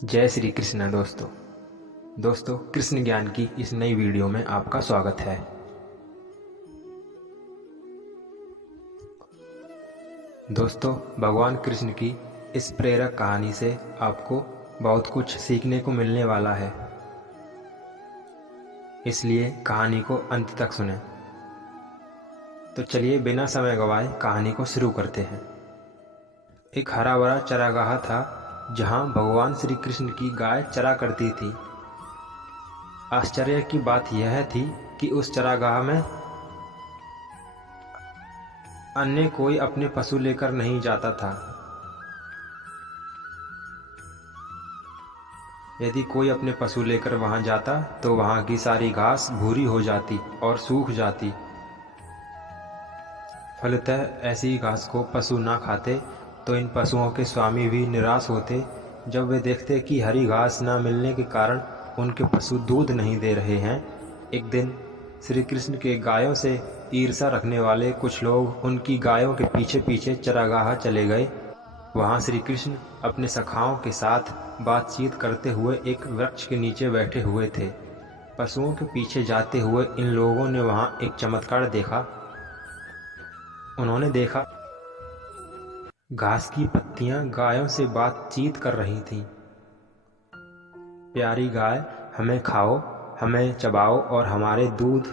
जय श्री कृष्ण दोस्तों कृष्ण ज्ञान की इस नई वीडियो में आपका स्वागत है। दोस्तों, भगवान कृष्ण की इस प्रेरक कहानी से आपको बहुत कुछ सीखने को मिलने वाला है, इसलिए कहानी को अंत तक सुनें। तो चलिए बिना समय गवाए कहानी को शुरू करते हैं। एक हरा भरा चरागाह था जहां भगवान श्री कृष्ण की गाय चरा करती थी। आश्चर्य की बात यह थी कि उस चरागाह में अन्य कोई अपने पशु लेकर नहीं जाता था। यदि कोई अपने पशु लेकर वहां जाता तो वहां की सारी घास भूरी हो जाती और सूख जाती। फलतः ऐसी घास को पशु ना खाते तो इन पशुओं के स्वामी भी निराश होते जब वे देखते कि हरी घास न मिलने के कारण उनके पशु दूध नहीं दे रहे हैं। एक दिन श्री कृष्ण के गायों से ईर्ष्या रखने वाले कुछ लोग उनकी गायों के पीछे पीछे चरागाह चले गए। वहां श्री कृष्ण अपने सखाओं के साथ बातचीत करते हुए एक वृक्ष के नीचे बैठे हुए थे। पशुओं के पीछे जाते हुए इन लोगों ने वहां एक चमत्कार देखा। उन्होंने देखा घास की पत्तियां गायों से बातचीत कर रही थीं। प्यारी गाय, हमें खाओ, हमें चबाओ और हमारे दूध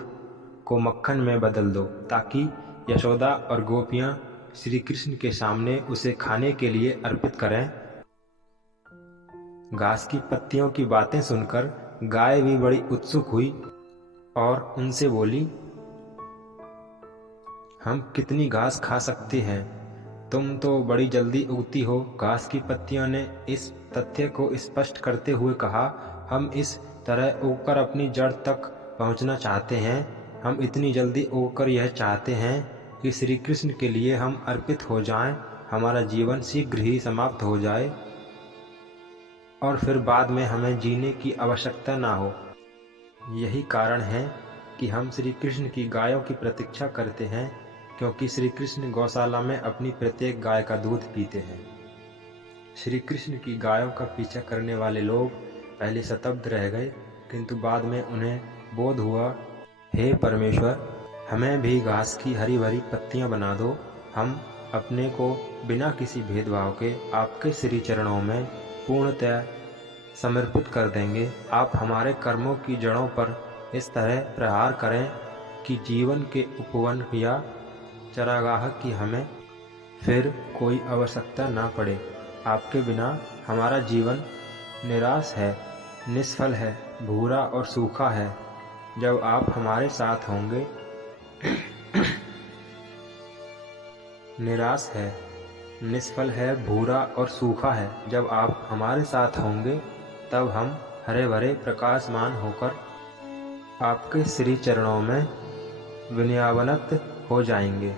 को मक्खन में बदल दो, ताकि यशोदा और गोपियां श्री कृष्ण के सामने उसे खाने के लिए अर्पित करें। घास की पत्तियों की बातें सुनकर गाय भी बड़ी उत्सुक हुई और उनसे बोली, हम कितनी घास खा सकते हैं? तुम तो बड़ी जल्दी उगती हो। घास की पत्तियों ने इस तथ्य को स्पष्ट करते हुए कहा, हम इस तरह उगकर अपनी जड़ तक पहुंचना चाहते हैं। हम इतनी जल्दी उगकर यह चाहते हैं कि श्री कृष्ण के लिए हम अर्पित हो जाएं, हमारा जीवन शीघ्र ही समाप्त हो जाए और फिर बाद में हमें जीने की आवश्यकता ना हो। यही कारण है कि हम श्री कृष्ण की गायों की प्रतीक्षा करते हैं, क्योंकि श्री कृष्ण गौशाला में अपनी प्रत्येक गाय का दूध पीते हैं। श्री कृष्ण की गायों का पीछा करने वाले लोग पहले स्तब्ध रह गए, किंतु बाद में उन्हें बोध हुआ, हे परमेश्वर, हमें भी घास की हरी भरी पत्तियां बना दो। हम अपने को बिना किसी भेदभाव के आपके श्री चरणों में पूर्णतः समर्पित कर देंगे। आप हमारे कर्मों की जड़ों पर इस तरह प्रहार करें कि जीवन के उपवन या चरागाह की हमें फिर कोई आवश्यकता ना पड़े। आपके बिना हमारा जीवन निराश है, निष्फल है, भूरा और सूखा है। जब आप हमारे साथ होंगे निराश है, निष्फल है, भूरा और सूखा है। जब आप हमारे साथ होंगे तब हम हरे भरे प्रकाशमान होकर आपके श्री चरणों में विनयावनत हो जाएंगे।